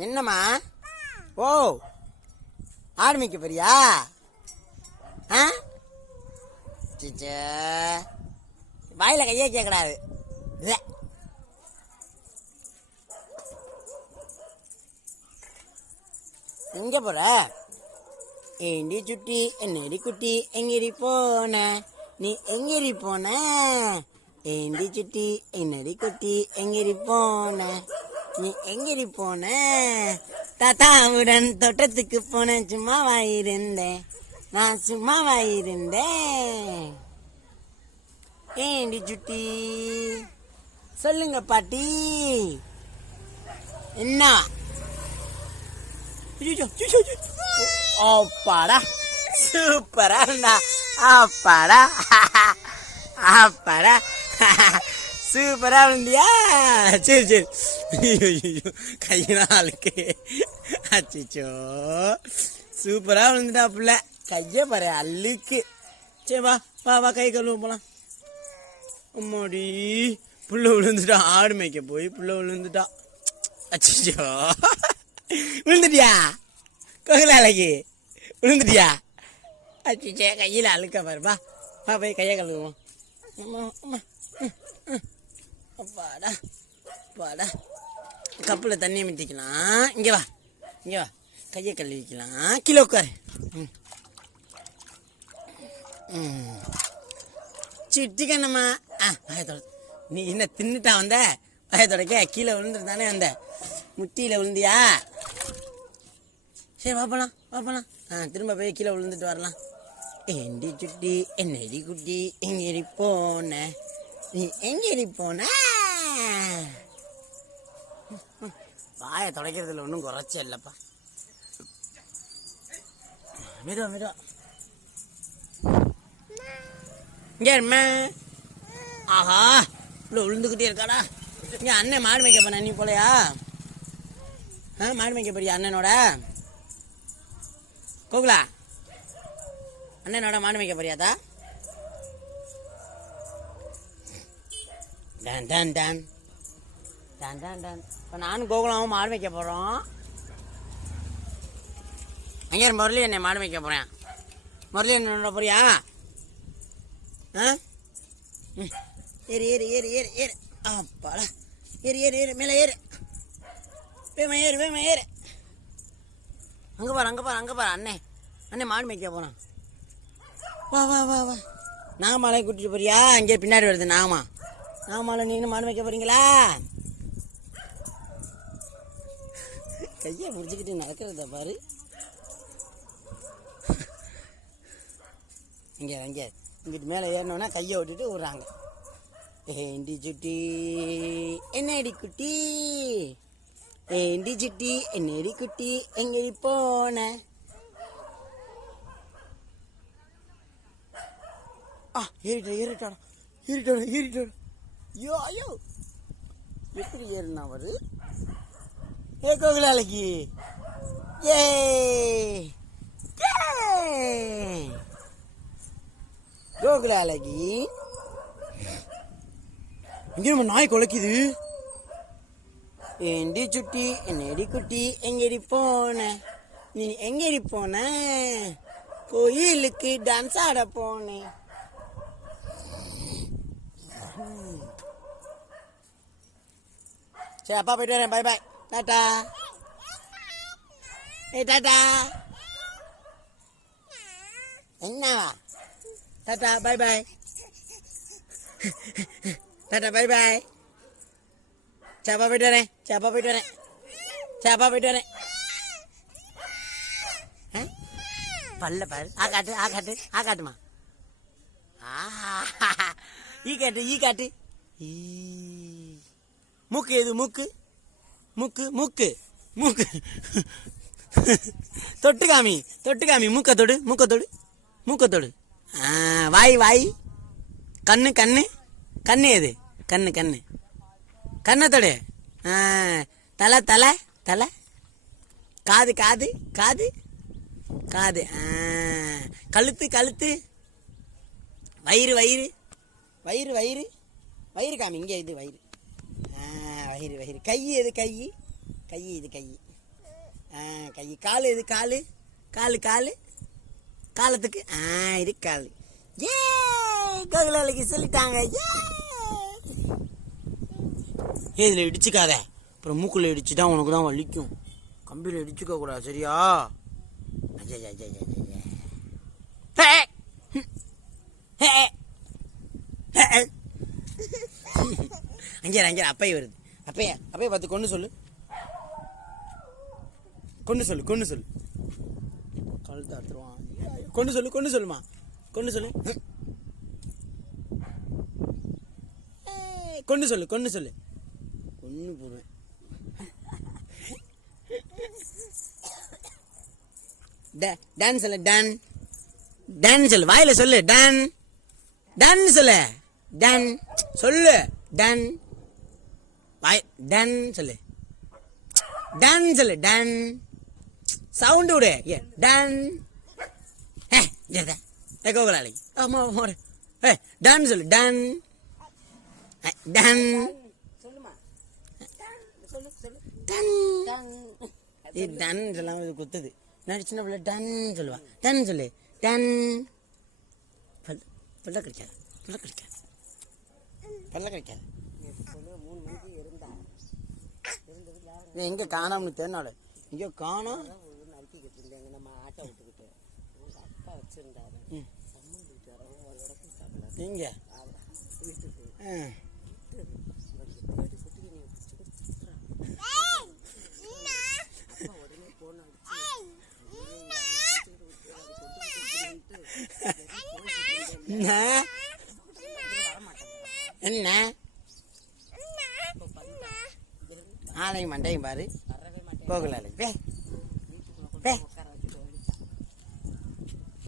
என்னம்மா? ஓ ஆரம்பிக்க போறியா? ஆ? சிச்சே வாயில கையே கேட்கடாது இல்லை எங்க போற? ஏண்டி சுட்டி என்னடி குட்டி எங்கேடி போன? நீ எங்கேடி போன? ஏண்டி சுட்டி என்னடி குட்டி எங்கேடி போன? நீ எங்கடி போன? தாத்தாவுடன் தோட்டத்துக்கு போனேன் சும்மாவா இருந்தேன். நான் சும்மாவா இருந்தேன். ஏண்டி சுட்டி? சொல்லுங்க பாட்டி. என்ன? அப்பாடா. சூப்பரா இருந்தா. அப்பாடா. அப்பாடா. சூப்பரா இருந்தியா சரி சரி கையெல்லாம் அழுக்கு அச்சிச்சோ சூப்பரா விழுந்துட்டா புள்ள கைய பாரு அழுக்கு சரி வா வா வா கை கழுவு போலாம் அம்மாடி புள்ள விழுந்துட்டா ஆடு மேய்க்க போய் புள்ள விழுந்துட்டா அச்சிச்சோ விழுந்துட்டியா கோகில அழகி விழுந்துட்டியா அச்சிச்சே கையில் அழுக்க பாருப்பா வா போய் கையை கழுவுவோம் அம்மா அம்மா அப்பாடா அப்பாடா கப்பில் தண்ணி மிட்டிக்கலாம் இங்கே வா இங்கே வா. கையை கழுவிக்கலாம் கீழே உட்காரு. சிட்டி கண்ணம்மா. ஆ பயத்தோட நீ என்ன தின்னுட்டா வந்த? பயத்தோடக்க கீழே விழுந்துருந்தானே வந்த. முட்டியில் விழுந்தியா? சரி வா போலாம் ஆ திரும்ப போய் கீழே விழுந்துட்டு வரலாம். எண்டி சுட்டி என்னடி குட்டி எங்கேடி போன? நீ எங்கேடி போன? வாயை துடைக்கிறதுல ஒன்றும் குறைச்ச இல்லைப்பா. மெதுவா மெதுவா. இங்கே அம்மா ஆஹா இவ்வளோ விழுந்துக்கிட்டே இருக்காடா. இங்கே அண்ணன் மாடு மேய்க்க போன நீ போலையா? ஆ மாடு மேய்க்க போறியா அண்ணனோட? கோகுலா அண்ணனோட மாடு மேய்க்க போறியாதா டான் டான் டான் டான் டான் டான் இப்போ நானும் கோகுலாவும் மாடு வைக்க போகிறோம் அங்கே இரு, முரளி என்னை மாடு மேய்க்க போகிறேன் முரளி என்ன போறியா? ஆ? ம். ஏறு ஏறு ஏறு ஏறு ஏறு. அப்பாடா. ஏறு ஏறு ஏறு. மேலே ஏறு. வேமா ஏறு வேமா ஏறு. அங்கே பாரு அங்கே பாரு அங்கே பாரு அண்ணே. அண்ணே மாடு மேய்க்க போகிறான் வா வா வா வா. நாகமாலை கூட்டிகிட்டு போறியா? அங்கே பின்னாடி வருது நாகமா நாகமாலை நீங்களும் மாடு வைக்க போகிறீங்களா கையை முடிச்சுக்கிட்டு நடக்கிறத பாரு. இங்கே இங்கே இங்கிட்டு மேலே ஏறினோன்னா கையை விட்டுட்டு விட்றாங்க ஏண்டி சுட்டி? என்னடி குட்டி? ஏண்டி சுட்டி? என்னடி குட்டி? எங்கடி போன? ஆ ஏறிட்டா ஏறிட்டாடா. ஏறிட்டாடா ஏறிட்டாடா. ஐயோ ஐயோ. எப்படி ஏறினா அவரு? ஏ கோகுலாலைக்கு ஏ கோகுலாலைக்கு கோகுலாலகி நம்ம நாய் குலைக்குது. ஏண்டி சுட்டி என்னடி குட்டி எங்கடி போன? நீ எங்கேடி போன? கோயிலுக்கு டான்ஸ் ஆட போனேன். சரி அப்பா போயிட்டு வரேன் பை பை டாட்டா ஏய் டாட்டா என்னவா tata bye by tata bye by சாப்பா போயிட்டு வரேன் சாப்பா போயிட்டு வரேன் சாப்பா போயிட்டு வரேன் ஆ? பல்ல பாரு ஆ காட்டு ஆ காட்டு ஆ காட்டுமா ஆஹா. ஈ காட்டு ஈ காட்டு ஈ. மூக்கு எது மூக்கு? மூக்கு மூக்கு. மூக்கு. தொட்டு காமி. தொட்டு காமி. மூக்க தொடு மூக்க தொடு மூக்க தொடு. வாய் வாய். கண்ணு கண்ணு. கண்ணு எது? கண்ணு கண்ணு. கண்ணை தொடு. தலை தலை தலை. காது காது காது. காது. கழுத்து கழுத்து. வயிறு வயிறு. வயிறு வயிறு. வயிறு காமி. இங்கே இது வயிறு. வயிறு வயிறு. கை எது கை? கை இது கை? ஆ கை. காலு எது காலு? காலு காலு? காலத்துக்கு? ஆ இது காலு. ஏ கோகுலாளிக்கு சொல்லிட்டாங்க. ஏ! ஏ இதில் இடிச்சுக்காத. அப்புறம் இடிச்சி தான் உனக்கு தான் வலிக்கும். கம்பியில் இடிச்சுக்க கூடாது சரியா? அஜய் அஜய் அஜய் அஜய் ஹே! ஹே! வருது. அப்பைய அப்பைய பார்த்து கொண்டு சொல்லு. கொண்டு சொல்லு கொண்டு சொல்லு. கழுத்து அறுத்துருவான் கொண்டு சொல்லு கொண்டு சொல்லுமா. கொண்டு சொல்லு. கொண்டு சொல்லு கொண்டு சொல்லு. கொண்டு போடுவேன் டான் சொல்லு டான். டான் சொல்லு வாயில சொல்லு டான். டான் சொல்லு டான். சொல்லு டான். வாய் டான் சொல்லு. டான் சொல்லு டான். சவுண்டு விடு. ஏ டான். ஏ ஜெதா ஏ கோகுலாளி ஆமா மோடு ஏ டான் சொல்லு டான். டான். சொல்லுமா? சொல்லு சொல்லு டன். டன். ஏ டன் சொல்லாம இது குத்துது. நான் சின்ன பிள்ளை டன் சொல்லுவா. டன் சொல்லு டன். பல்ல கிடைக்காது பல்ல கிடைக்காது. பல்ல கிடைக்காது. மூணு மணிக்கு இருந்தா இருந்தது எங்க காணாமனு தெரியனால இங்க காணோம் நறுக்கிக்கிட்டு இருந்தாங்க நம்ம ஆட்டோ விட்டுக்கிட்டு. உங்க அப்பா வச்சிருந்தாரு. சம்மன் வீட்டுக்காரன் அவரோட கூட்டாப்புல நீங்க வீட்டுக்கு. தேடி சுட்டி நீ பிடிச்சி பிடிச்சி அப்பா உடனே போன் என்ன என்ன ஆலையும் மண்டையும் பாரு. வரவே வே. வே.